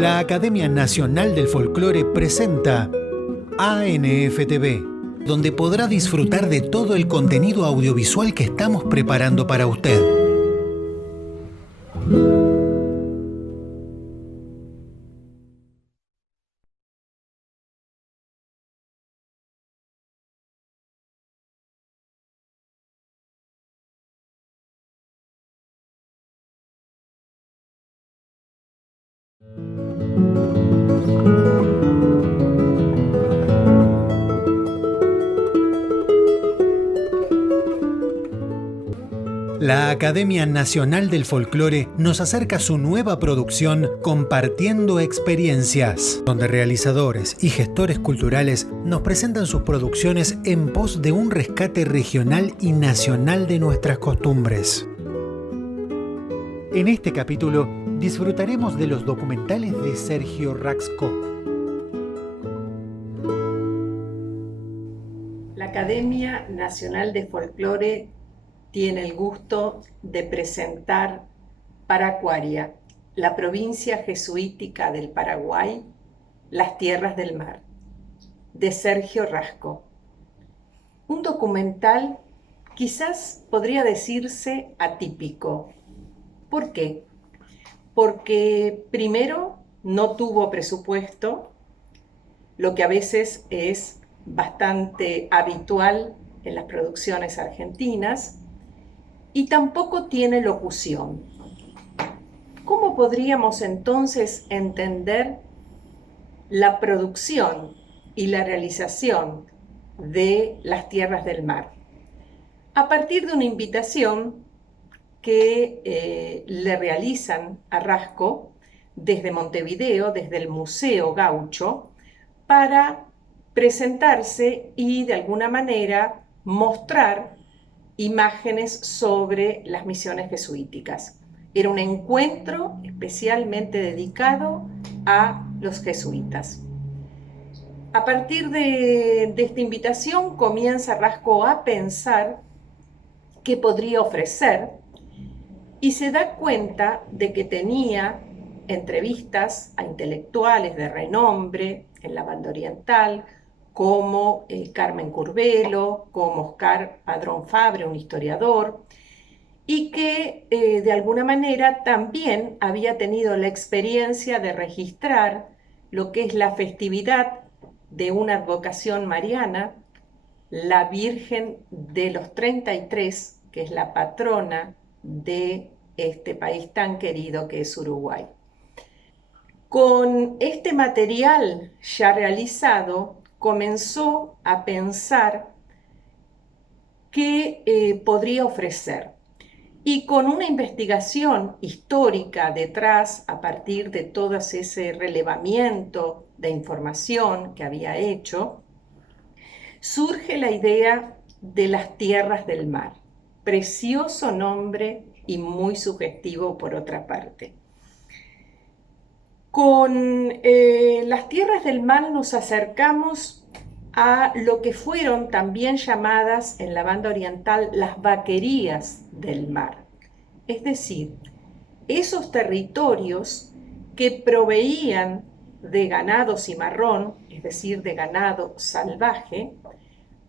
La Academia Nacional del Folclore presenta ANFTV, donde podrá disfrutar de todo el contenido audiovisual que estamos preparando para usted. La Academia Nacional del Folclore nos acerca su nueva producción Compartiendo Experiencias, donde realizadores y gestores culturales nos presentan sus producciones en pos de un rescate regional y nacional de nuestras costumbres. En este capítulo disfrutaremos de los documentales de Sergio Raxco. La Academia Nacional de Folclore tiene el gusto de presentar Paracuaria, la provincia jesuítica del Paraguay, las tierras del mar, de Sergio Raxco. Un documental quizás podría decirse atípico. ¿Por qué? Porque primero no tuvo presupuesto, lo que a veces es bastante habitual en las producciones argentinas, y tampoco tiene locución. ¿Cómo podríamos entonces entender la producción y la realización de las tierras del mar? A partir de una invitación que le realizan a Raxco desde Montevideo, desde el Museo Gaucho, para presentarse y de alguna manera mostrar imágenes sobre las misiones jesuíticas. Era un encuentro especialmente dedicado a los jesuitas. A partir de esta invitación comienza Raxco a pensar qué podría ofrecer y se da cuenta de que tenía entrevistas a intelectuales de renombre en la banda oriental, como Carmen Curvelo, como Oscar Padrón Fabre, un historiador, y que de alguna manera también había tenido la experiencia de registrar lo que es la festividad de una advocación mariana, la Virgen de los 33, que es la patrona de este país tan querido que es Uruguay. Con este material ya realizado, comenzó a pensar qué podría ofrecer. Y con una investigación histórica detrás, a partir de todo ese relevamiento de información que había hecho, surge la idea de las tierras del mar. Precioso nombre y muy sugestivo por otra parte. Con las tierras del mar nos acercamos a lo que fueron también llamadas en la banda oriental las vaquerías del mar. Es decir, esos territorios que proveían de ganado cimarrón, es decir, de ganado salvaje,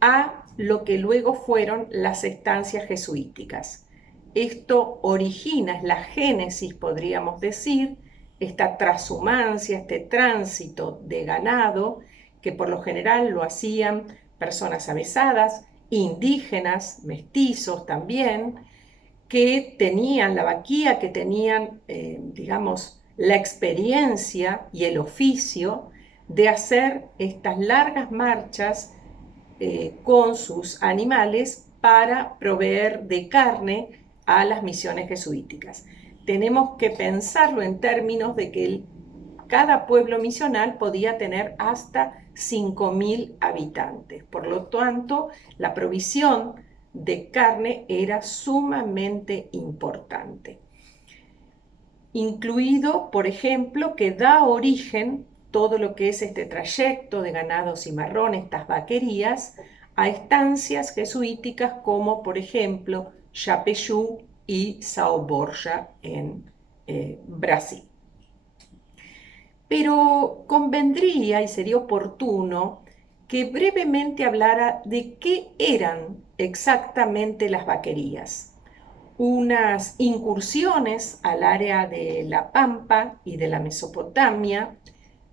a lo que luego fueron las estancias jesuíticas. Esto origina, es la génesis, podríamos decir, esta transhumancia, este tránsito de ganado, que por lo general lo hacían personas avesadas, indígenas, mestizos también, que tenían la vaquía, que tenían, digamos, la experiencia y el oficio de hacer estas largas marchas con sus animales para proveer de carne a las misiones jesuíticas. Tenemos que pensarlo en términos de que cada pueblo misional podía tener hasta 5.000 habitantes. Por lo tanto, la provisión de carne era sumamente importante. Incluido, por ejemplo, que da origen todo lo que es este trayecto de ganado cimarrón, estas vaquerías, a estancias jesuíticas como, por ejemplo, Yapeyú y São Borja en Brasil. pero convendría y sería oportuno que brevemente hablara de qué eran exactamente las vaquerías. Unas incursiones al área de la Pampa y de la Mesopotamia,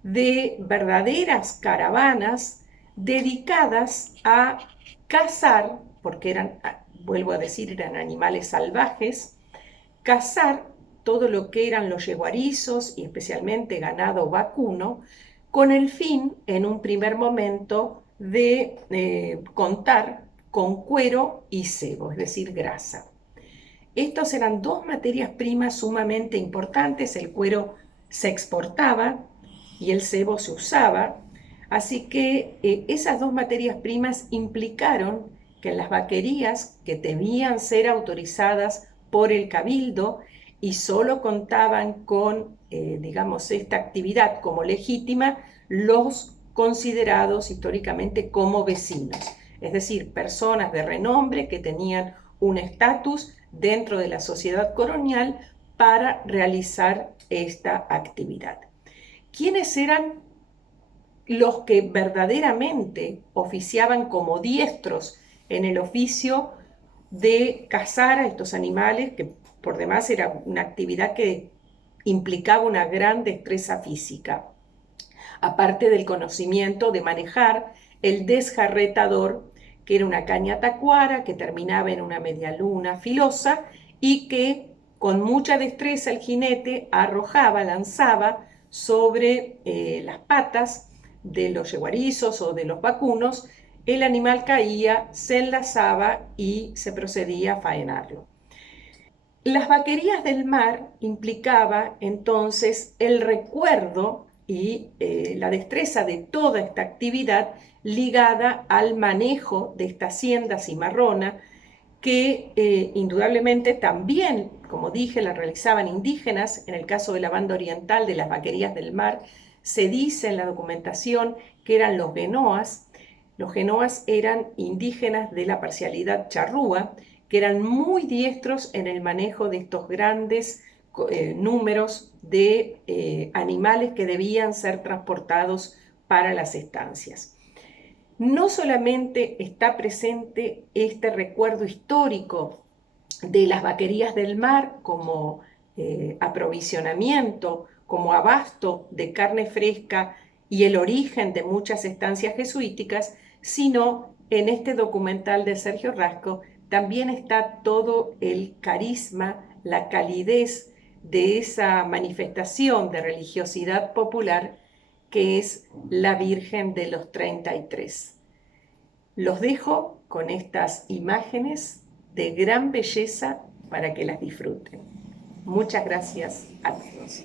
de verdaderas caravanas dedicadas a cazar, porque eran, vuelvo a decir, eran animales salvajes, cazar todo lo que eran los yeguarizos y especialmente ganado vacuno, con el fin, en un primer momento, de contar con cuero y sebo, es decir, grasa. Estos eran dos materias primas sumamente importantes. El cuero se exportaba y el sebo se usaba, así que esas dos materias primas implicaron que en las vaquerías, que debían ser autorizadas por el cabildo y solo contaban con, digamos, esta actividad como legítima, los considerados históricamente como vecinos, es decir, personas de renombre que tenían un estatus dentro de la sociedad colonial para realizar esta actividad. ¿Quiénes eran los que verdaderamente oficiaban como diestros en el oficio de cazar a estos animales, que por demás era una actividad que implicaba una gran destreza física, aparte del conocimiento de manejar el desjarretador, que era una caña tacuara que terminaba en una media luna filosa y que con mucha destreza el jinete arrojaba, lanzaba sobre las patas de los yeguarizos o de los vacunos. El animal caía, se enlazaba y se procedía a faenarlo. Las vaquerías del mar implicaba entonces el recuerdo y la destreza de toda esta actividad ligada al manejo de esta hacienda cimarrona que indudablemente también, como dije, la realizaban indígenas. En el caso de la banda oriental de las vaquerías del mar, se dice en la documentación que eran los genoas. Los genoas eran indígenas de la parcialidad charrúa, que eran muy diestros en el manejo de estos grandes números de animales que debían ser transportados para las estancias. No solamente está presente este recuerdo histórico de las vaquerías del mar como aprovisionamiento, como abasto de carne fresca y el origen de muchas estancias jesuíticas, sino en este documental de Sergio Rasco también está todo el carisma, la calidez de esa manifestación de religiosidad popular que es la Virgen de los 33. Los dejo con estas imágenes de gran belleza para que las disfruten. Muchas gracias a todos.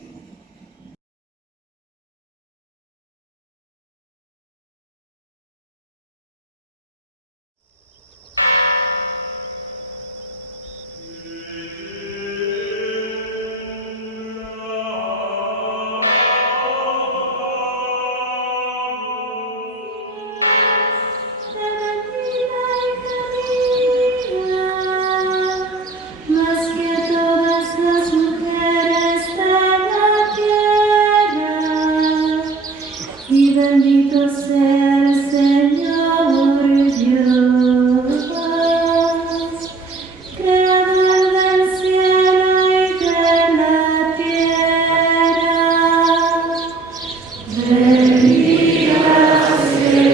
Bendito sea el Señor Dios, creador del cielo y de la tierra. Bendita seas,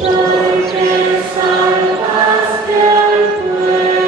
porque salvaste al pueblo.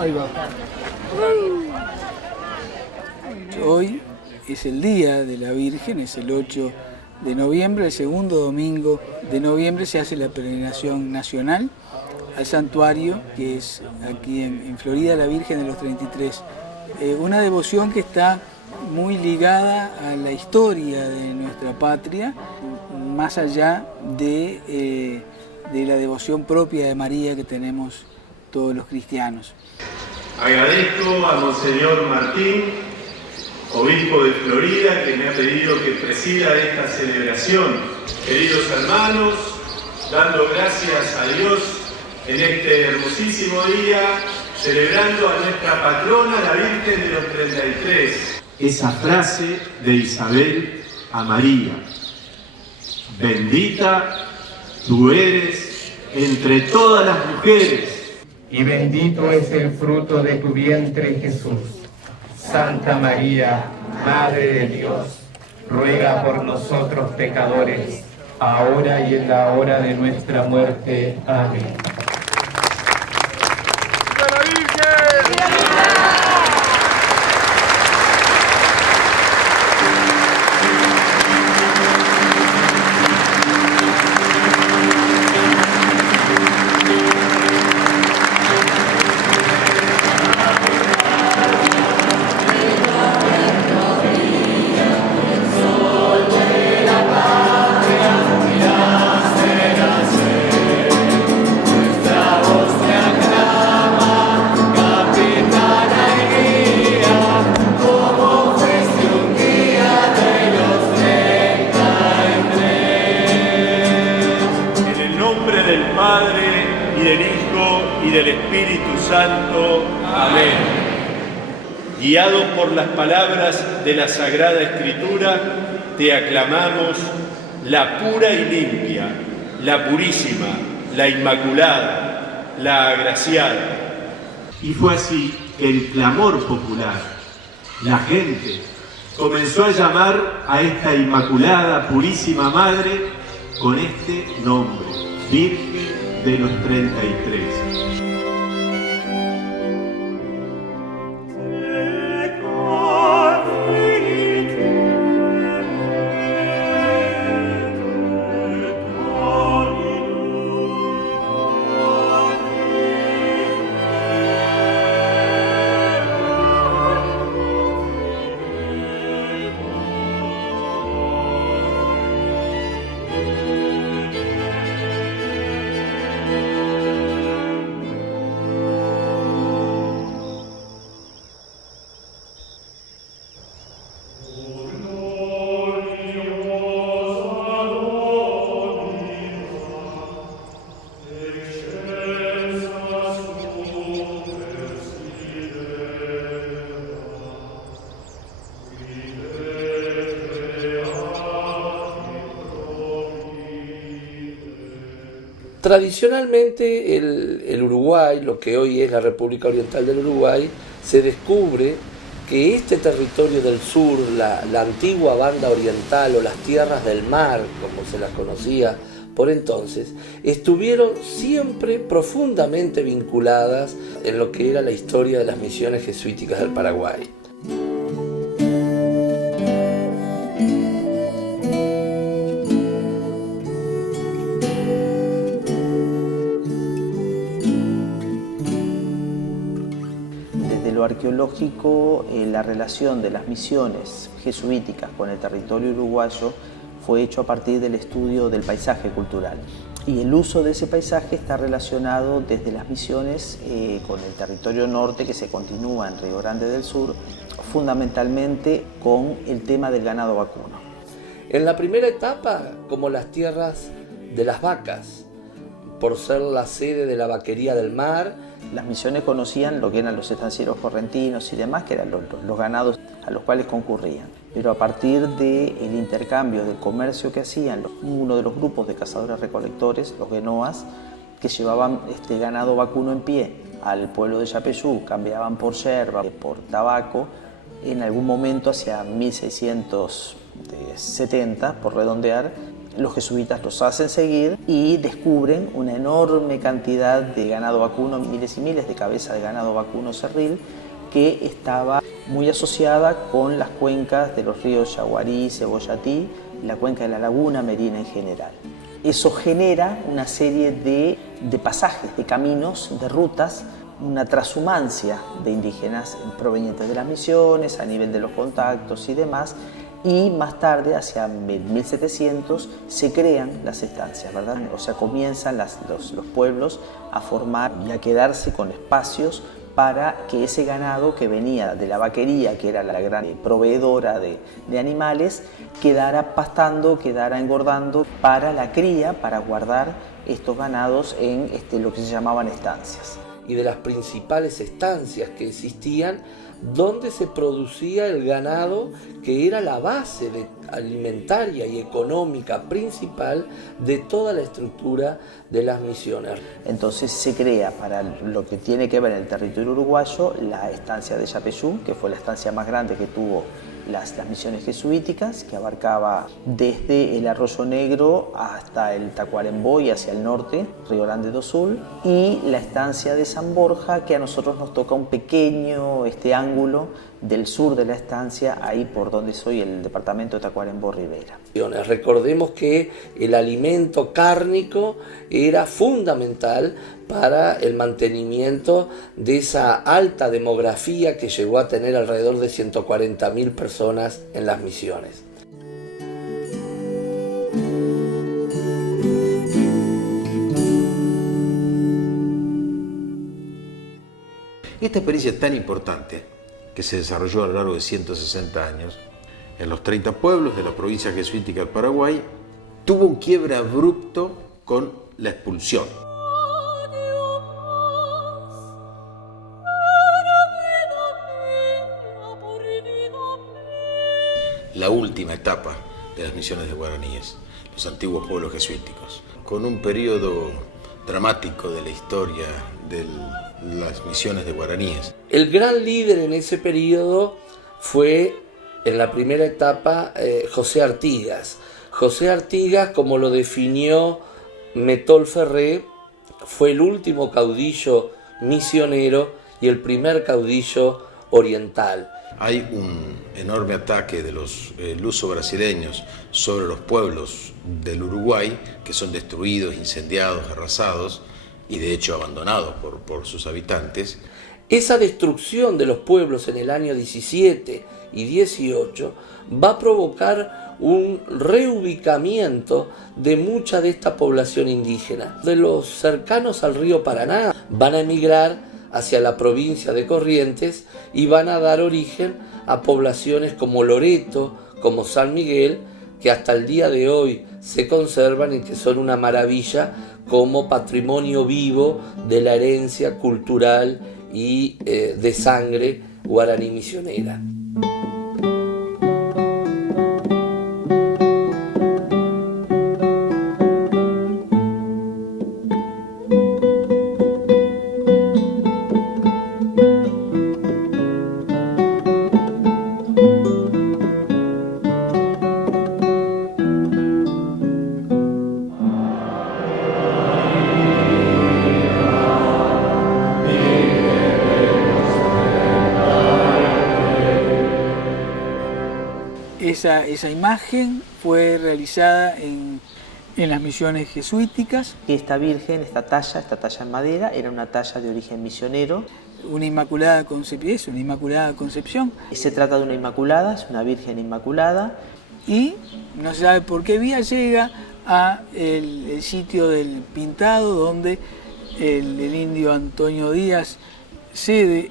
Ahí va. Hoy es el Día de la Virgen, es el 8 de noviembre, el segundo domingo de noviembre se hace la peregrinación nacional al santuario, que es aquí en Florida, la Virgen de los 33. Una devoción que está muy ligada a la historia de nuestra patria, más allá de la devoción propia de María que tenemos todos los cristianos. Agradezco a Monseñor Martín, obispo de Florida, que me ha pedido que presida esta celebración. Queridos hermanos, dando gracias a Dios en este hermosísimo día, celebrando a nuestra patrona, la Virgen de los 33. Esa frase de Isabel a María: bendita tú eres entre todas las mujeres, y bendito es el fruto de tu vientre, Jesús. Santa María, Madre de Dios, ruega por nosotros pecadores, ahora y en la hora de nuestra muerte. Amén. Guiados por las palabras de la Sagrada Escritura, te aclamamos, la pura y limpia, la purísima, la inmaculada, la agraciada. Y fue así que el clamor popular, la gente, comenzó a llamar a esta inmaculada, purísima Madre con este nombre, Virgen de los 33. Tradicionalmente el Uruguay, lo que hoy es la República Oriental del Uruguay, se descubre que este territorio del sur, la antigua banda oriental o las tierras del mar, como se las conocía por entonces, estuvieron siempre profundamente vinculadas en lo que era la historia de las misiones jesuíticas del Paraguay. Arqueológico, la relación de las misiones jesuíticas con el territorio uruguayo fue hecho a partir del estudio del paisaje cultural, y el uso de ese paisaje está relacionado desde las misiones con el territorio norte, que se continúa en Río Grande del Sur, fundamentalmente con el tema del ganado vacuno. En la primera etapa, como las tierras de las vacas, por ser la sede de la vaquería del mar. Las misiones conocían lo que eran los estancieros correntinos y demás, que eran los ganados a los cuales concurrían. Pero a partir del intercambio, del comercio que hacían, uno de los grupos de cazadores-recolectores, los guenoas, que llevaban este ganado vacuno en pie al pueblo de Yapeyú, cambiaban por yerba, por tabaco, en algún momento hacia 1670, por redondear, los jesuitas los hacen seguir y descubren una enorme cantidad de ganado vacuno, miles y miles de cabezas de ganado vacuno cerril, que estaba muy asociada con las cuencas de los ríos Yaguarí, Cebollatí y la cuenca de la Laguna Merina en general. Eso genera una serie de de pasajes, de caminos, de rutas, una trashumancia de indígenas provenientes de las misiones, a nivel de los contactos y demás, y más tarde, hacia 1700, se crean las estancias, ¿verdad? O sea, comienzan los pueblos a formar y a quedarse con espacios para que ese ganado que venía de la vaquería, que era la gran proveedora de animales, quedara pastando, quedara engordando para la cría, para guardar estos ganados en lo que se llamaban estancias. Y de las principales estancias que existían, donde se producía el ganado, que era la base alimentaria y económica principal de toda la estructura de las misiones. Entonces se crea, para lo que tiene que ver en el territorio uruguayo, la estancia de Yapeyú, que fue la estancia más grande que tuvo las misiones jesuíticas, que abarcaba desde el Arroyo Negro hasta el Tacuarembó y hacia el norte, Río Grande do Sul, y la estancia de San Borja, que a nosotros nos toca un pequeño ángulo del sur de la estancia, ahí por donde soy, el departamento de Tacuarembó Rivera. Recordemos que el alimento cárnico era fundamental para el mantenimiento de esa alta demografía que llegó a tener alrededor de 140.000 personas en las misiones. Esta experiencia tan importante, que se desarrolló a lo largo de 160 años, en los 30 pueblos de la provincia jesuítica del Paraguay, tuvo un quiebre abrupto con la expulsión. La última etapa de las misiones de guaraníes, los antiguos pueblos jesuíticos, con un periodo dramático de la historia de las misiones de guaraníes. El gran líder en ese periodo fue, en la primera etapa, José Artigas. José Artigas, como lo definió Metol Ferré, fue el último caudillo misionero y el primer caudillo oriental. Hay un enorme ataque de los luso-brasileños sobre los pueblos del Uruguay, que son destruidos, incendiados, arrasados y de hecho abandonados por sus habitantes. Esa destrucción de los pueblos en el año 17 y 18 va a provocar un reubicamiento de mucha de esta población indígena. De los cercanos al río Paraná van a emigrar hacia la provincia de Corrientes y van a dar origen a poblaciones como Loreto, como San Miguel, que hasta el día de hoy se conservan y que son una maravilla como patrimonio vivo de la herencia cultural y de sangre guaraní misionera. Esa imagen fue realizada en las misiones jesuíticas. Esta virgen, esta talla en madera, era una talla de origen misionero. Una Inmaculada Concepción. Se trata de una Inmaculada, es una Virgen Inmaculada. Y no se sabe por qué vía llega a el sitio del Pintado, donde el indio Antonio Díaz cede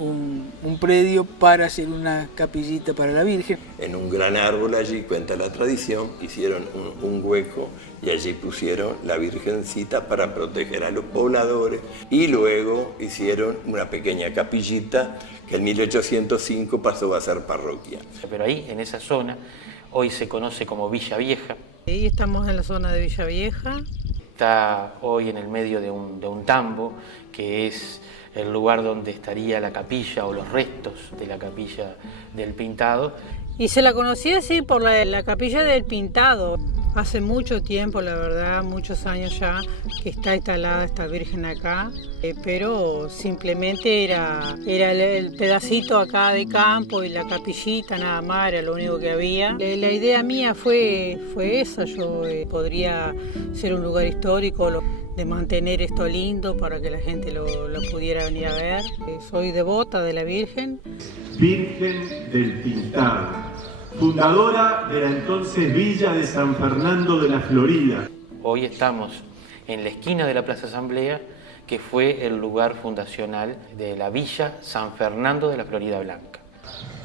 un predio para hacer una capillita para la Virgen. En un gran árbol allí, cuenta la tradición, hicieron un hueco y allí pusieron la Virgencita para proteger a los pobladores y luego hicieron una pequeña capillita que en 1805 pasó a ser parroquia. Pero ahí, en esa zona, hoy se conoce como Villa Vieja. Ahí estamos en la zona de Villa Vieja. Está hoy en el medio de un tambo, que es el lugar donde estaría la capilla o los restos de la capilla del Pintado. Y se la conocía así por la capilla del Pintado. Hace mucho tiempo, la verdad, muchos años ya, que está instalada esta Virgen acá, pero simplemente era el pedacito acá de campo y la capillita nada más, era lo único que había. La idea mía fue esa, yo podría ser un lugar histórico. de mantener esto lindo para que la gente lo pudiera venir a ver. Soy devota de la Virgen. Virgen del Pintado, fundadora de la entonces Villa de San Fernando de la Florida. Hoy estamos en la esquina de la Plaza Asamblea, que fue el lugar fundacional de la Villa San Fernando de la Florida Blanca.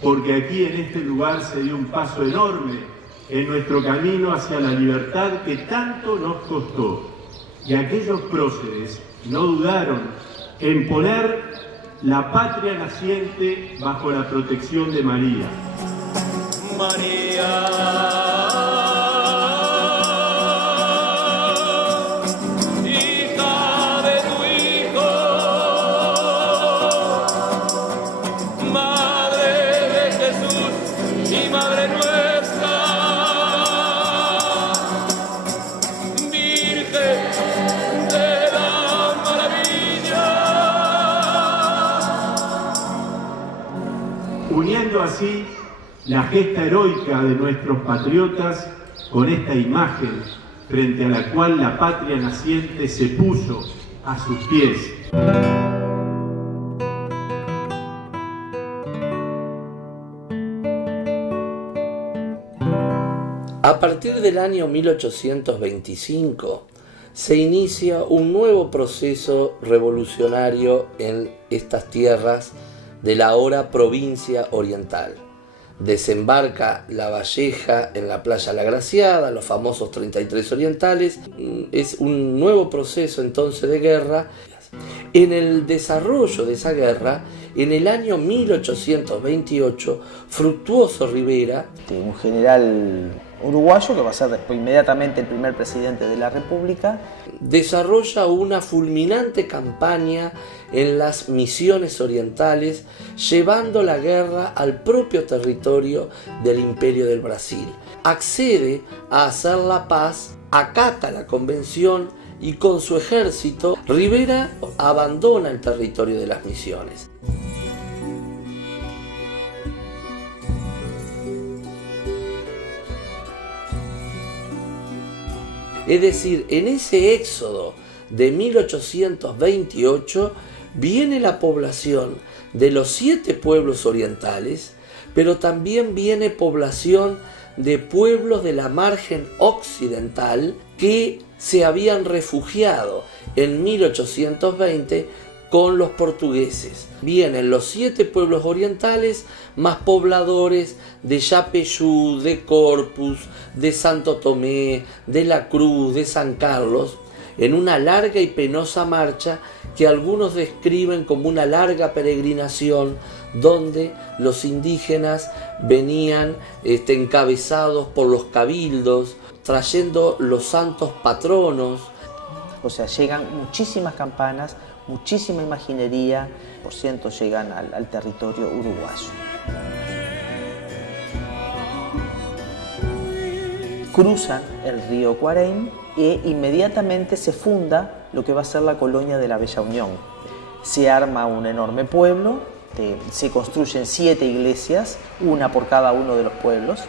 Porque aquí en este lugar se dio un paso enorme en nuestro camino hacia la libertad que tanto nos costó. Y aquellos próceres no dudaron en poner la patria naciente bajo la protección de María. Uniendo así la gesta heroica de nuestros patriotas con esta imagen frente a la cual la patria naciente se puso a sus pies. A partir del año 1825 se inicia un nuevo proceso revolucionario en estas tierras de la ahora provincia oriental. Desembarca La Valleja en la playa La Graciada, los famosos 33 orientales. Es un nuevo proceso entonces de guerra. En el desarrollo de esa guerra, en el año 1828, Fructuoso Rivera, un general uruguayo que va a ser después inmediatamente el primer presidente de la República, desarrolla una fulminante campaña en las Misiones Orientales, llevando la guerra al propio territorio del Imperio del Brasil. Accede a hacer la paz, acata la convención y con su ejército, Rivera abandona el territorio de las Misiones. Es decir, en ese éxodo de 1828 viene la población de los 7 pueblos orientales, pero también viene población de pueblos de la margen occidental que se habían refugiado en 1820 con los portugueses. Vienen los 7 pueblos orientales más pobladores de Yapeyú, de Corpus, de Santo Tomé, de La Cruz, de San Carlos, en una larga y penosa marcha que algunos describen como una larga peregrinación donde los indígenas venían encabezados por los cabildos, trayendo los santos patronos. O sea, llegan muchísimas campanas, muchísima imaginería, por ciento llegan al territorio uruguayo. Cruzan el río Cuareim e inmediatamente se funda lo que va a ser la colonia de la Bella Unión. Se arma un enorme pueblo, se construyen 7 iglesias, una por cada uno de los pueblos.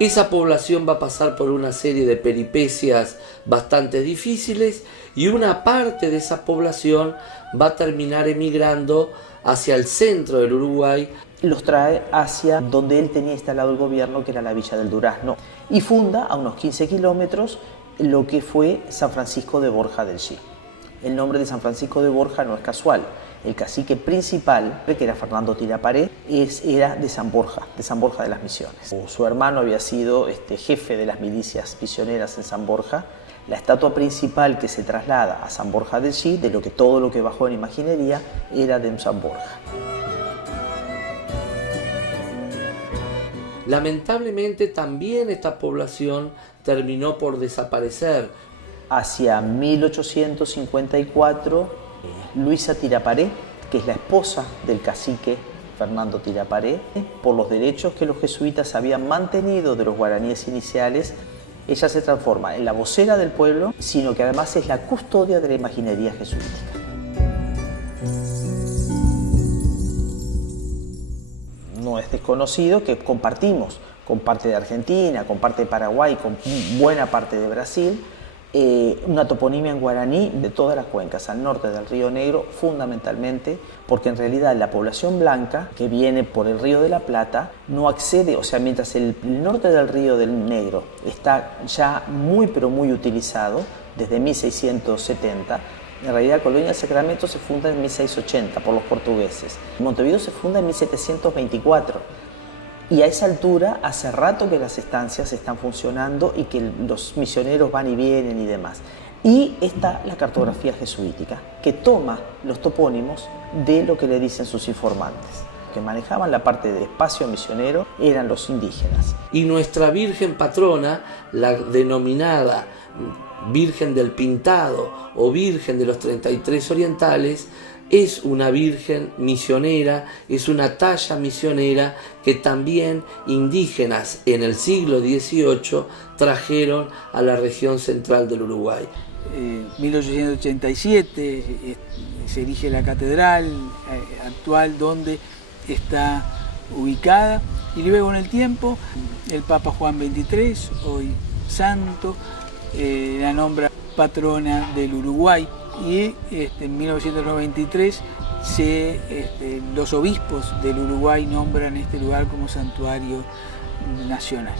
Esa población va a pasar por una serie de peripecias bastante difíciles y una parte de esa población va a terminar emigrando hacia el centro del Uruguay. Los trae hacia donde él tenía instalado el gobierno, que era la Villa del Durazno, y funda a unos 15 kilómetros lo que fue San Francisco de Borja del Xí. El nombre de San Francisco de Borja no es casual. El cacique principal, que era Fernando Tiraparé, era de San Borja de las Misiones. Su hermano había sido jefe de las milicias misioneras en San Borja. La estatua principal que se traslada a San Borja del Xí, de todo lo que bajó en imaginería, era de San Borja. Lamentablemente también esta población terminó por desaparecer. Hacia 1854, Luisa Tiraparé, que es la esposa del cacique Fernando Tiraparé, por los derechos que los jesuitas habían mantenido de los guaraníes iniciales, ella se transforma en la vocera del pueblo, sino que además es la custodia de la imaginería jesuítica. No es desconocido que compartimos con parte de Argentina, con parte de Paraguay, con buena parte de Brasil, una toponimia en guaraní de todas las cuencas al norte del Río Negro, fundamentalmente porque en realidad la población blanca que viene por el Río de la Plata no accede, o sea, mientras el norte del Río del Negro está ya muy pero muy utilizado desde 1670, en realidad Colonia del Sacramento se funda en 1680 por los portugueses. Montevideo se funda en 1724. Y a esa altura, hace rato que las estancias están funcionando y que los misioneros van y vienen y demás. Y está la cartografía jesuítica, que toma los topónimos de lo que le dicen sus informantes. Que manejaban la parte del espacio misionero eran los indígenas. Y nuestra Virgen patrona, la denominada Virgen del Pintado o Virgen de los 33 Orientales, es una virgen misionera, es una talla misionera que también indígenas en el siglo XVIII trajeron a la región central del Uruguay. 1887 se erige la catedral actual donde está ubicada, y luego en el tiempo el Papa Juan XXIII, hoy santo, la nombra patrona del Uruguay. Y en 1993 los obispos del Uruguay nombran este lugar como santuario nacional.